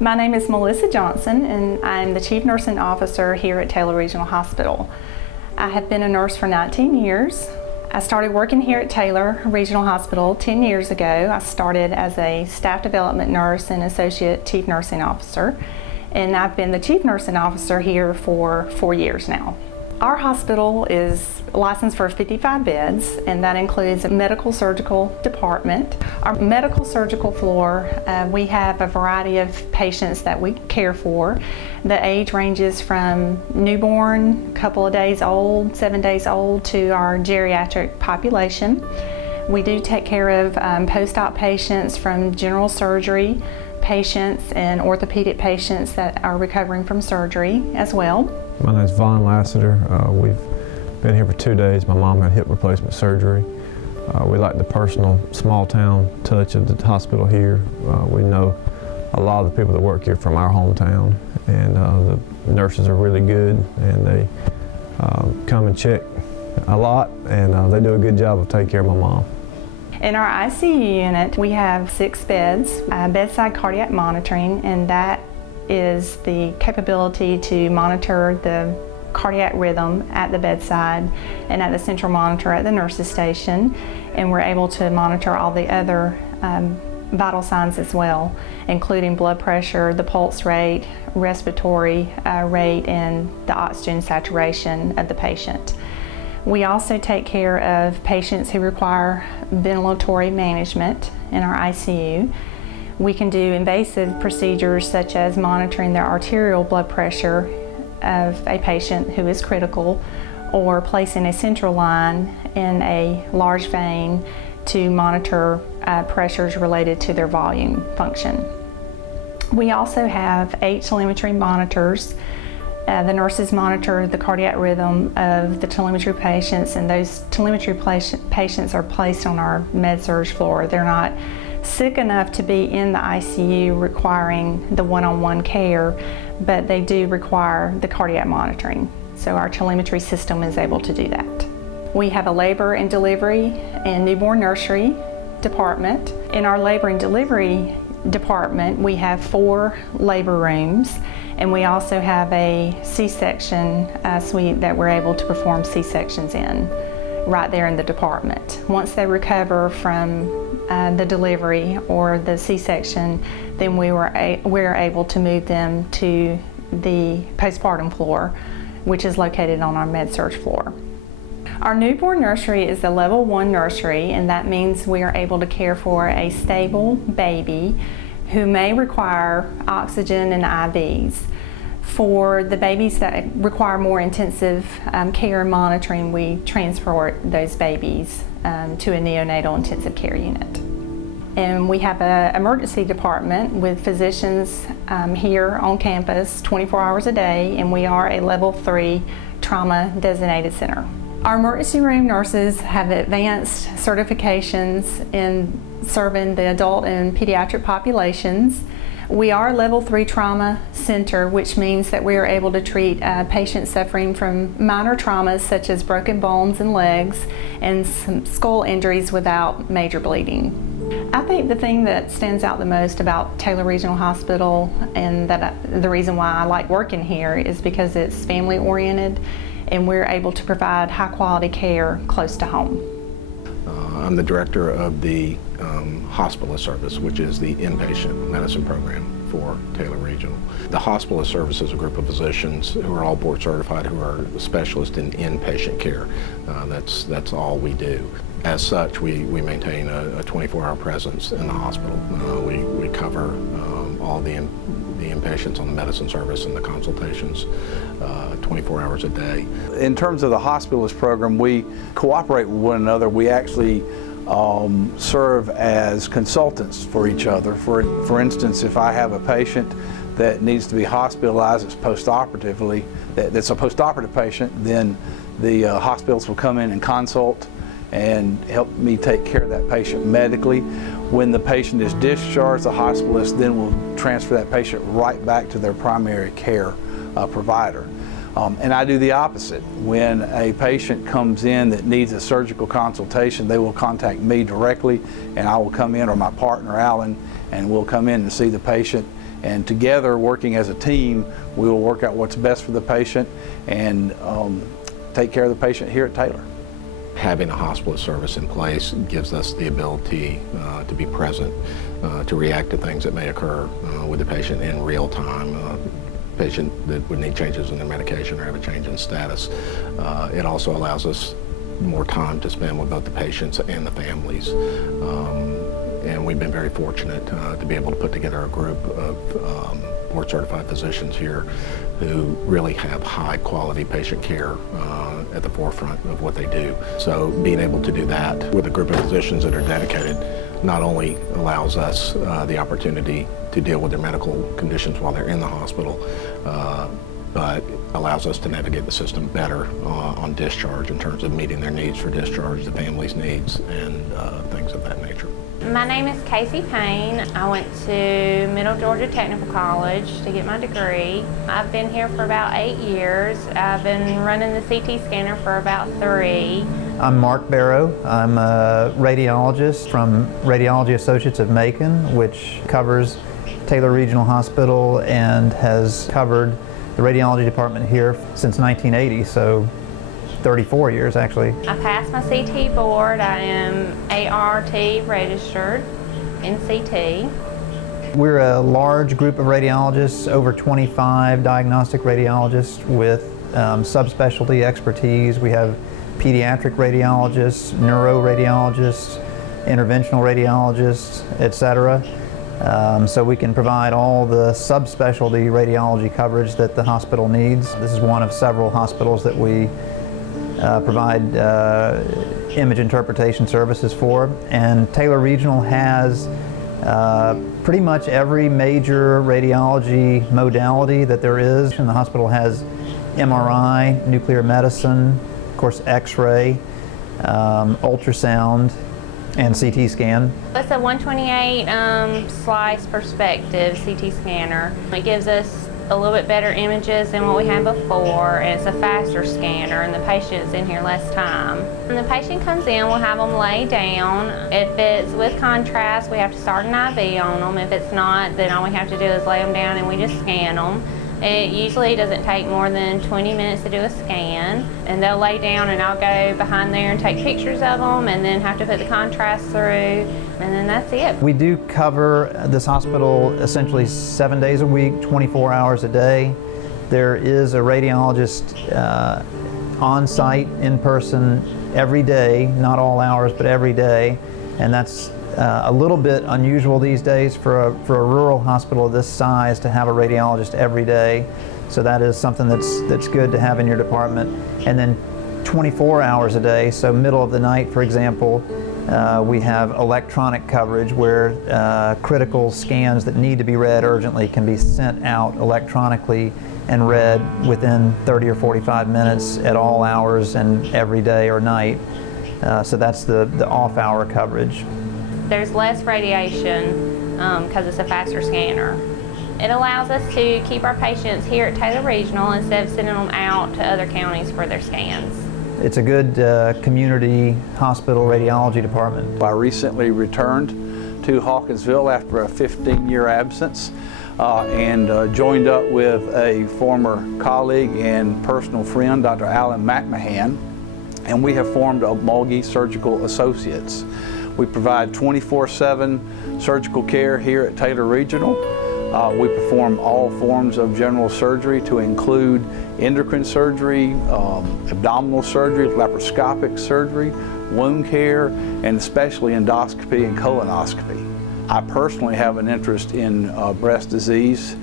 My name is Melissa Johnson, and I'm the Chief Nursing Officer here at Taylor Regional Hospital. I have been a nurse for 19 years. I started working here at Taylor Regional Hospital 10 years ago. I started as a staff development nurse and associate chief nursing officer, and I've been the chief nursing officer here for 4 years now. Our hospital is licensed for 55 beds, and that includes a medical surgical department. Our medical surgical floor, we have a variety of patients that we care for. The age ranges from newborn, couple of days old, 7 days old, to our geriatric population. We do take care of post-op patients from general surgery patients and orthopedic patients that are recovering from surgery as well. My name is Vaughn Lassiter. We've been here for 2 days. My mom had hip replacement surgery. We like the personal, small town touch of the hospital here. We know a lot of the people that work here from our hometown, and the nurses are really good, and they come and check a lot, and they do a good job of taking care of my mom. In our ICU unit, we have 6 beds, bedside cardiac monitoring, and that is the capability to monitor the cardiac rhythm at the bedside and at the central monitor at the nurse's station. And we're able to monitor all the other vital signs as well, including blood pressure, the pulse rate, respiratory rate, and the oxygen saturation of the patient. We also take care of patients who require ventilatory management in our ICU. We can do invasive procedures such as monitoring the arterial blood pressure of a patient who is critical, or placing a central line in a large vein to monitor pressures related to their volume function. We also have 8 telemetry monitors. The nurses monitor the cardiac rhythm of the telemetry patients, and those telemetry patients are placed on our med-surg floor. They're not sick enough to be in the ICU requiring the one-on-one care, but they do require the cardiac monitoring. So our telemetry system is able to do that. We have a labor and delivery and newborn nursery department. In our labor and delivery department, we have 4 labor rooms, and we also have a C-section suite that we're able to perform C-sections in right there in the department. Once they recover from the delivery or the C-section, then we're able to move them to the postpartum floor, which is located on our med-surg floor. Our newborn nursery is a level 1 nursery, and that means we are able to care for a stable baby who may require oxygen and IVs. For the babies that require more intensive care and monitoring, we transport those babies to a neonatal intensive care unit. And we have an emergency department with physicians here on campus 24 hours a day, and we are a level 3 trauma designated center. Our emergency room nurses have advanced certifications in serving the adult and pediatric populations. We are a level 3 trauma center, which means that we are able to treat patients suffering from minor traumas such as broken bones and legs and some skull injuries without major bleeding. I think the thing that stands out the most about Taylor Regional Hospital, and the reason why I like working here, is because it's family oriented and we're able to provide high quality care close to home. I'm the director of the Hospitalist service, which is the inpatient medicine program for Taylor Regional. The Hospitalist service is a group of physicians who are all board certified, who are specialists in inpatient care. That's all we do. As such, we maintain a 24-hour presence in the hospital. We cover all the inpatients on the medicine service and the consultations 24 hours a day. In terms of the hospitalist program, we cooperate with one another. We actually serve as consultants for each other. For instance, if I have a patient that needs to be hospitalized that's post-operatively, that's a post-operative patient, then the hospitals will come in and consult and help me take care of that patient medically. When the patient is discharged, the hospitalist then will transfer that patient right back to their primary care provider. And I do the opposite. When a patient comes in that needs a surgical consultation, they will contact me directly, and I will come in, or my partner Alan, and we'll come in and see the patient And together, working as a team, we will work out what's best for the patient and take care of the patient here at Taylor. Having a hospitalist service in place gives us the ability to be present, to react to things that may occur with the patient in real time. Patient that would need changes in their medication or have a change in status. It also allows us more time to spend with both the patients and the families. And we've been very fortunate to be able to put together a group of board-certified physicians here who really have high-quality patient care at the forefront of what they do. So being able to do that with a group of physicians that are dedicated not only allows us the opportunity to deal with their medical conditions while they're in the hospital, but allows us to navigate the system better on discharge in terms of meeting their needs for discharge, the family's needs, and things of that nature. My name is Casey Payne. I went to Middle Georgia Technical College to get my degree. I've been here for about 8 years. I've been running the CT scanner for about 3. I'm Mark Barrow. I'm a radiologist from Radiology Associates of Macon, which covers Taylor Regional Hospital and has covered the radiology department here since 1980, so 34 years actually. I passed my CT board. I am ART registered in CT. We're a large group of radiologists, over 25 diagnostic radiologists with subspecialty expertise. We have pediatric radiologists, neuroradiologists, interventional radiologists, etc. So we can provide all the subspecialty radiology coverage that the hospital needs. This is one of several hospitals that we provide image interpretation services for. And Taylor Regional has pretty much every major radiology modality that there is. And the hospital has MRI, nuclear medicine, of course X-ray, ultrasound, and CT scan. It's a 128 slice perspective CT scanner. It gives us a little bit better images than what we had before, and it's a faster scanner, and the patient's in here less time. When the patient comes in, we'll have them lay down. If it's with contrast, we have to start an IV on them. If it's not, then all we have to do is lay them down and we just scan them. It usually doesn't take more than 20 minutes to do a scan, and they'll lay down and I'll go behind there and take pictures of them and then have to put the contrast through, and then that's it. We do cover this hospital essentially 7 days a week, 24 hours a day. There is a radiologist on site, in person, every day, not all hours, but every day, and that's a little bit unusual these days for a rural hospital of this size to have a radiologist every day. So that is something that's good to have in your department. And then 24 hours a day, so middle of the night, for example, we have electronic coverage where critical scans that need to be read urgently can be sent out electronically and read within 30 or 45 minutes at all hours and every day or night. So that's the off-hour coverage. There's less radiation because it's a faster scanner. It allows us to keep our patients here at Taylor Regional instead of sending them out to other counties for their scans. It's a good community hospital radiology department. I recently returned to Hawkinsville after a 15-year absence and joined up with a former colleague and personal friend, Dr. Alan McMahon, and we have formed a Mulgee Surgical Associates. We provide 24/7 surgical care here at Taylor Regional. We perform all forms of general surgery to include endocrine surgery, abdominal surgery, laparoscopic surgery, wound care, and especially endoscopy and colonoscopy. I personally have an interest in breast disease,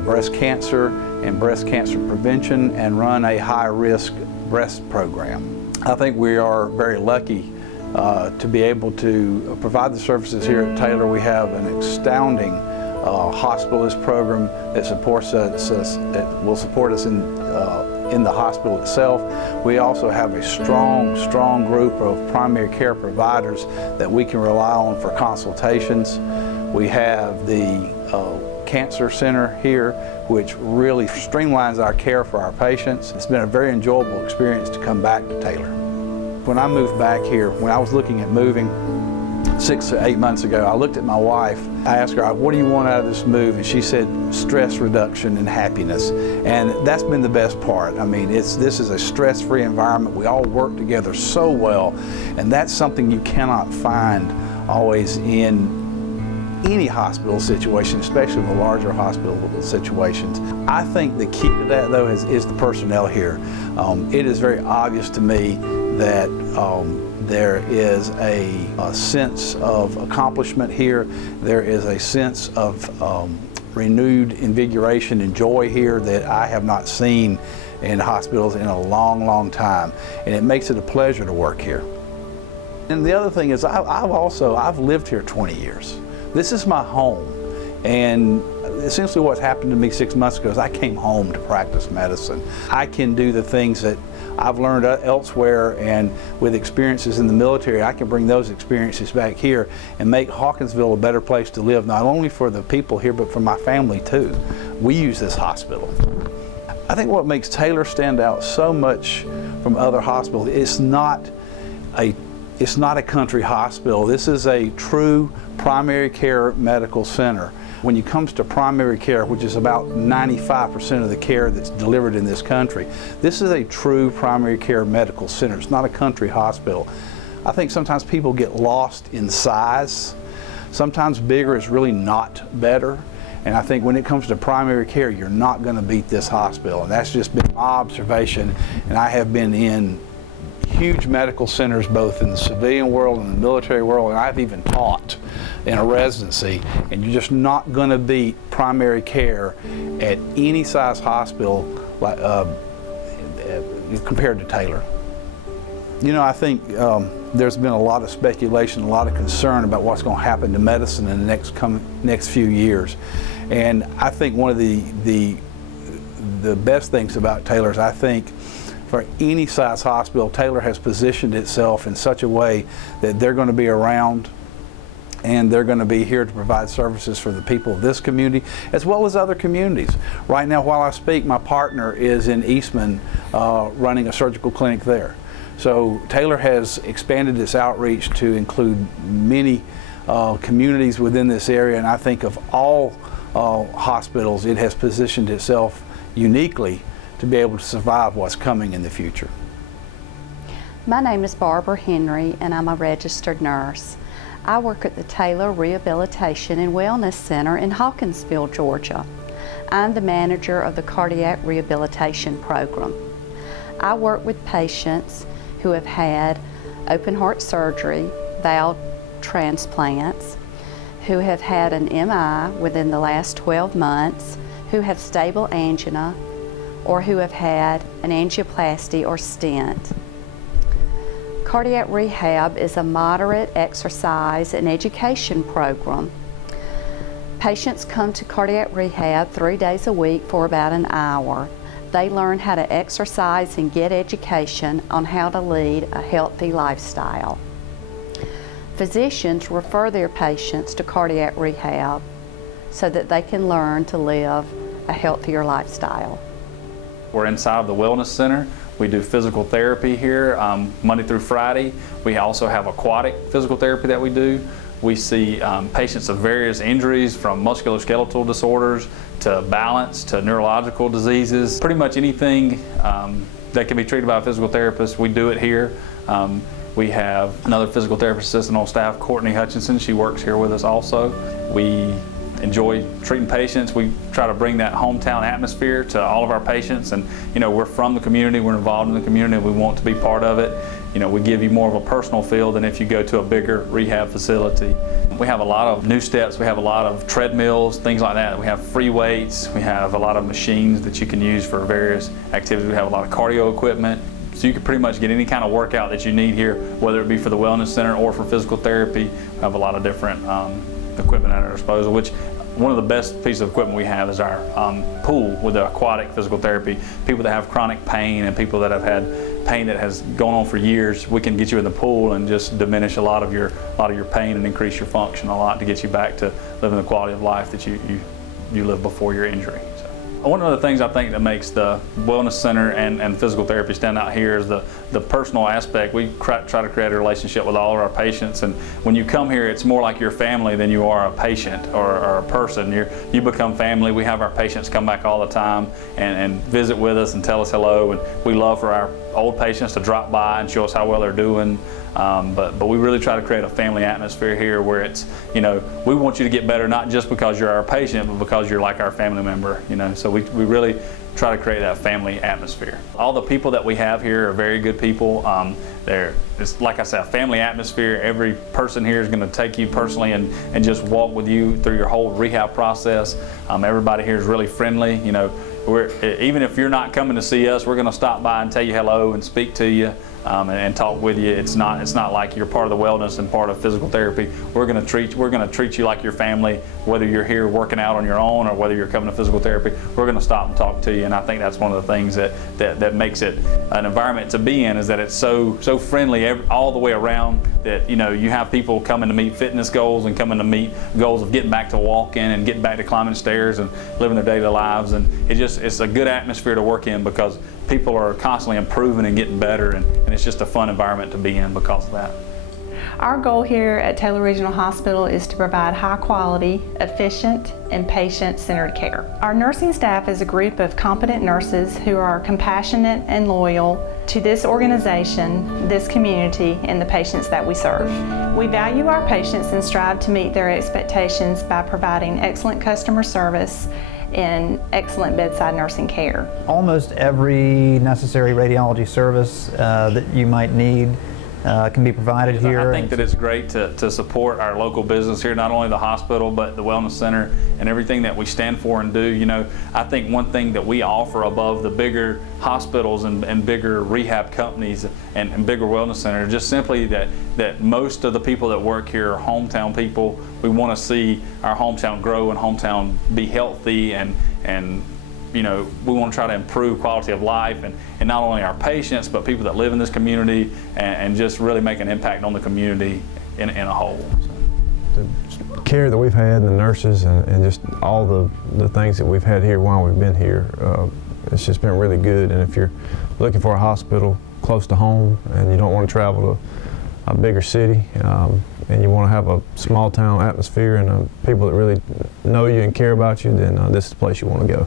breast cancer, and breast cancer prevention, and run a high-risk breast program. I think we are very lucky to be able to provide the services here at Taylor. We have an astounding hospitalist program that supports us, that will support us in the hospital itself. We also have a strong group of primary care providers that we can rely on for consultations. We have the Cancer Center here, which really streamlines our care for our patients. It's been a very enjoyable experience to come back to Taylor. When I moved back here, when I was looking at moving, 6 or 8 months ago, I looked at my wife. I asked her, what do you want out of this move? And she said, stress reduction and happiness. And that's been the best part. I mean, this is a stress-free environment. We all work together so well. And that's something you cannot find always in any hospital situation, especially the larger hospital situations. I think the key to that, though, is the personnel here. It is very obvious to me that there is a sense of accomplishment here. There is a sense of renewed invigoration and joy here that I have not seen in hospitals in a long, long time. And it makes it a pleasure to work here. And the other thing is I've lived here 20 years. This is my home. And essentially what's happened to me 6 months ago is I came home to practice medicine. I can do the things that I've learned elsewhere, and with experiences in the military, I can bring those experiences back here and make Hawkinsville a better place to live, not only for the people here, but for my family too. We use this hospital. I think what makes Taylor stand out so much from other hospitals, it's not a country hospital. This is a true primary care medical center. When it comes to primary care, which is about 95% of the care that's delivered in this country, this is a true primary care medical center. It's not a country hospital. I think sometimes people get lost in size. Sometimes bigger is really not better. And I think when it comes to primary care, you're not going to beat this hospital. And that's just been my observation. And I have been in huge medical centers, both in the civilian world and the military world, and I've even taught in a residency, and you're just not going to beat primary care at any size hospital like, compared to Taylor. You know, I think there's been a lot of speculation, a lot of concern about what's going to happen to medicine in the next few years. And I think one of the best things about Taylor is I think for any size hospital, Taylor has positioned itself in such a way that they're going to be around and they're going to be here to provide services for the people of this community as well as other communities. Right now, while I speak, my partner is in Eastman running a surgical clinic there. So Taylor has expanded its outreach to include many communities within this area, and I think of all hospitals, it has positioned itself uniquely to be able to survive what's coming in the future. My name is Barbara Henry, and I'm a registered nurse. I work at the Taylor Rehabilitation and Wellness Center in Hawkinsville, Georgia. I'm the manager of the Cardiac Rehabilitation Program. I work with patients who have had open heart surgery, valve transplants, who have had an MI within the last 12 months, who have stable angina, or who have had an angioplasty or stent. Cardiac Rehab is a moderate exercise and education program. Patients come to Cardiac Rehab 3 days a week for about an hour. They learn how to exercise and get education on how to lead a healthy lifestyle. Physicians refer their patients to Cardiac Rehab so that they can learn to live a healthier lifestyle. We're inside the Wellness Center. We do physical therapy here Monday through Friday. We also have aquatic physical therapy that we do. We see patients of various injuries, from musculoskeletal disorders to balance to neurological diseases. Pretty much anything that can be treated by a physical therapist, we do it here. We have another physical therapist assistant on staff, Courtney Hutchinson. She works here with us also. We enjoy treating patients. We try to bring that hometown atmosphere to all of our patients, and you know, we're from the community, we're involved in the community, we want to be part of it. You know, we give you more of a personal feel than if you go to a bigger rehab facility. We have a lot of new steps, we have a lot of treadmills, things like that. We have free weights, we have a lot of machines that you can use for various activities. We have a lot of cardio equipment. So you can pretty much get any kind of workout that you need here, whether it be for the Wellness Center or for physical therapy. We have a lot of different equipment at our disposal, which one of the best pieces of equipment we have is our pool with the aquatic physical therapy. People that have chronic pain and people that have had pain that has gone on for years, we can get you in the pool and just diminish a lot of your pain and increase your function a lot to get you back to living the quality of life that you lived before your injury. So. One of the things I think that makes the Wellness Center and physical therapy stand out here is the personal aspect. We try to create a relationship with all of our patients, and when you come here, it's more like your family than you are a patient or a person. You become family. We have our patients come back all the time and visit with us and tell us hello, and we love for our old patients to drop by and show us how well they're doing. But we really try to create a family atmosphere here where it's, we want you to get better not just because you're our patient, but because you're like our family member, So we really try to create that family atmosphere. All the people that we have here are very good people. It's like I said, a family atmosphere. Every person here is going to take you personally and just walk with you through your whole rehab process. Everybody here is really friendly. Even if you're not coming to see us, we're going to stop by and tell you hello and speak to you. And talk with you. It's not like you're part of the wellness and part of physical therapy. We're going to treat you like your family, whether you're here working out on your own or whether you're coming to physical therapy. We're going to stop and talk to you, and I think that's one of the things that makes it an environment to be in, is that it's so friendly all the way around. That you have people coming to meet fitness goals and coming to meet goals of getting back to walking and getting back to climbing stairs and living their daily lives, and it's a good atmosphere to work in because people are constantly improving and getting better, and it's just a fun environment to be in because of that. Our goal here at Taylor Regional Hospital is to provide high quality, efficient, and patient-centered care. Our nursing staff is a group of competent nurses who are compassionate and loyal to this organization, this community, and the patients that we serve. We value our patients and strive to meet their expectations by providing excellent customer service and excellent bedside nursing care. Almost every necessary radiology service that you might need can be provided here. I think that it's great to support our local business here, not only the hospital, but the Wellness Center and everything that we stand for and do. I think one thing that we offer above the bigger hospitals and bigger rehab companies and bigger wellness centers, just simply that most of the people that work here are hometown people. We want to see our hometown grow and hometown be healthy, and we want to try to improve quality of life and not only our patients, but people that live in this community, and just really make an impact on the community in a whole. The care that we've had, and the nurses, and just all the things that we've had here while we've been here, it's just been really good. And if you're looking for a hospital close to home and you don't want to travel to a bigger city, and you want to have a small town atmosphere and people that really know you and care about you, then this is the place you want to go.